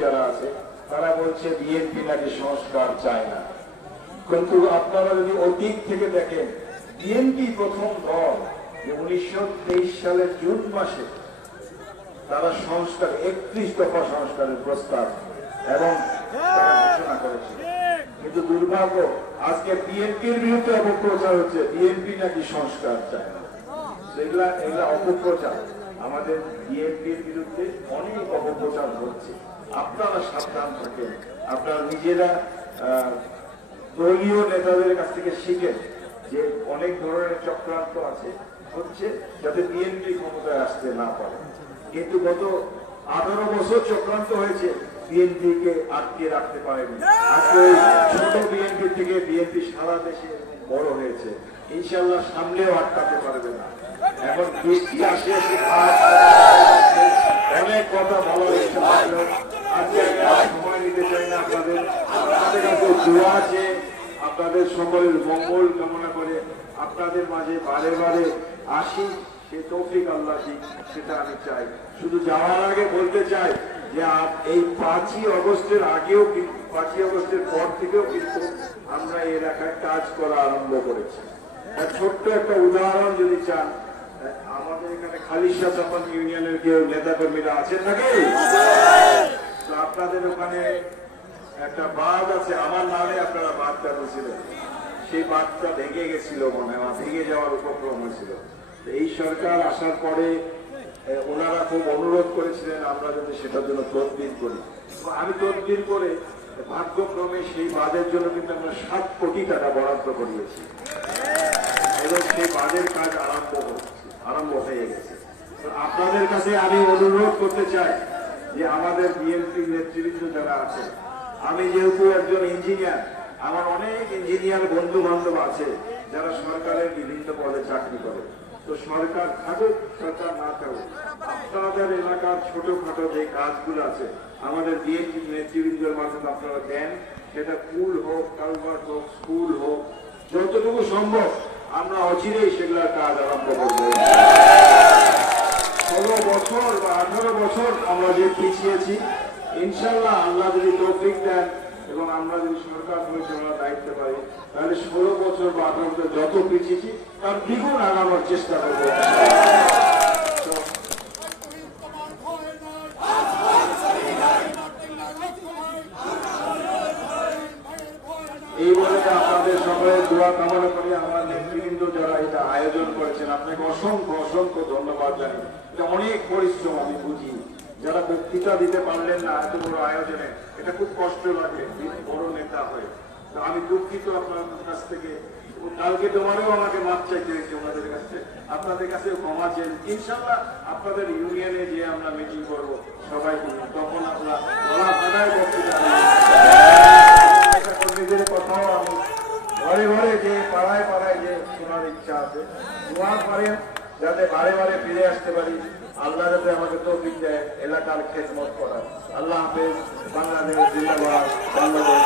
যারা আছে তারা বলছে বিএনপি নাকি সংস্কার চায় না, কিন্তু আপনারা যদি অতীত থেকে দেখেন বিএনপি প্রথম দল যে 1923 সালের জুন মাসে তারা সংস্কার 31 দফা সংস্কারের প্রস্তাব এবং ঘোষণা করেছে। কিন্তু দুর্ভাগ্য আজকে বিএনপির বিরুদ্ধে অপপ্রচার হচ্ছে, বিএনপি নাকি সংস্কার চায় না। এগুলা অপপ্রচার। আমাদের বিএনপির বিরুদ্ধে অনেক অপপ্রচার হচ্ছে, আপনারা সাবধান থাকেন। আপনারা নিজেরা দলীয় নেতাদের কাছ থেকে শিখেন যে অনেক ধরনের চক্রান্ত আছে হচ্ছে যাতে বিএনপি ক্ষমতায় আসতে না পারে। কিন্তু গত 18 বছর চক্রান্ত হয়েছে, বিএনপিকে আটকে রাখতে পারেনি। আজকে ছোট বিএনপি থেকে বিএনপি সারা দেশে বড় হয়েছে, ইনশাল্লাহ সামনেও আটকাতে পারবে না। এখন বৃষ্টি আসে, অনেক কথা বলা হয়েছে, আজকে সময় নিতে চাই না। আপনাদের কাছে দোয়া আছে, আপনাদের সকলের মঙ্গল কামনা করে আপনাদের মাঝে বারে বারে আসি, সে তৌফিক আল্লাহ দিক, সেটা আমি চাই। শুধু যাওয়ার আগে বলতে চাই যে এই 5ই আগস্টের আগেও, 5ই আগস্টের পর থেকেও কিন্তু আমরা এই এলাকায় কাজ করা আরম্ভ করেছি। ছোট্ট একটা উদাহরণ যদি চান, আমাদের এখানে খালিশা চাপান ইউনিয়নের কেউ নেতা কর্মীরা আছেন নাকি? আপনাদের ওখানে একটা বাঁধ আছে, আমার নামে আপনারা বাঁধটা দিয়েছিলেন, সেই বাঁধটা ভেঙে গেছিল, মনে হয় ভেঙে যাওয়ার উপক্রম হয়েছিল। এই সরকার আসার পরে ওনারা খুব অনুরোধ করেছিলেন আমরা যদি সেটার জন্য তদবির করি। আমি তদবির করে ভাগ্যক্রমে সেই বাঁধের জন্য কিন্তু আমরা 7 কোটি টাকা বরাদ্দ করিয়েছি এবং সেই বাঁধের কাজ আরম্ভ হয়ে গেছে। আপনাদের কাছে আমি অনুরোধ করতে চাই যে আমাদের বিএনপি নেতৃবৃন্দ যারা আছে, আমি যেহেতু একজন ইঞ্জিনিয়ার, আমার অনেক ইঞ্জিনিয়ার বন্ধু বান্ধব আছে যারা সরকারের বিভিন্ন পদে চাকরি করে। তো সরকার থাকুক, সরকার না থাকুক, আপনাদের এলাকার ছোটখাটো যে কাজগুলো আছে আমাদের বিএনপি নেতৃবৃন্দের মাধ্যমে আপনারা দেন, সেটা পুল হোক, কালভার্ট হোক, স্কুল হোক, যতটুকু সম্ভব আমরা অচিরেই সেগুলোর কাজ আরম্ভ করব। 16 বছর বা 18 বছর আমরা যে পিছিয়েছি, ইনশাল্লাহ আল্লাহ যদি তৌফিক দেন এবং আমরা যদি সরকার পরিচালনার দায়িত্ব পাই, তাহলে 16 বছর বা 18 বছর যত পিছিয়েছি তার দ্বিগুণ আগানোর চেষ্টা করবো। এই বলে আপনাদের সকলের দোয়া কামনা করি। আমার নেতৃবৃন্দ যারা এটা আয়োজন করেছেন, আপনাকে অসংখ্য অসংখ্য ধন্যবাদ জানাই। এটা অনেক পরিশ্রম, আমি বুঝি। যারা বক্তৃতা দিতে পারলেন না এত বড় আয়োজনে, এটা খুব কষ্ট লাগে বড় নেতা হয়ে। আমি দুঃখিত আপনাদের কাছ থেকে। কালকে তোমারও আমাকে মাপ চাইতে হয়েছে ওনাদের কাছে, আপনাদের কাছেও ক্ষমা চেন। ইনশাল্লাহ আপনাদের ইউনিয়নে যে আমরা মিটিং করবো সবাই, তখন আমরা গলা ফাটায় বক্তৃতা কর্মীদের কথাও আমি ঘরে ঘরে যে পাড়ায় পাড়ায় যে শোনার ইচ্ছা আছে, দোয়া করেন যাতে বারে বারে ফিরে আসতে পারি। আল্লাহ যাতে আমাকে তৌফিক দেয় এলাকার খেদমত করার। আল্লাহ হাফেজ। বাংলাদেশ জিন্দাবাদ। বাংলাদেশ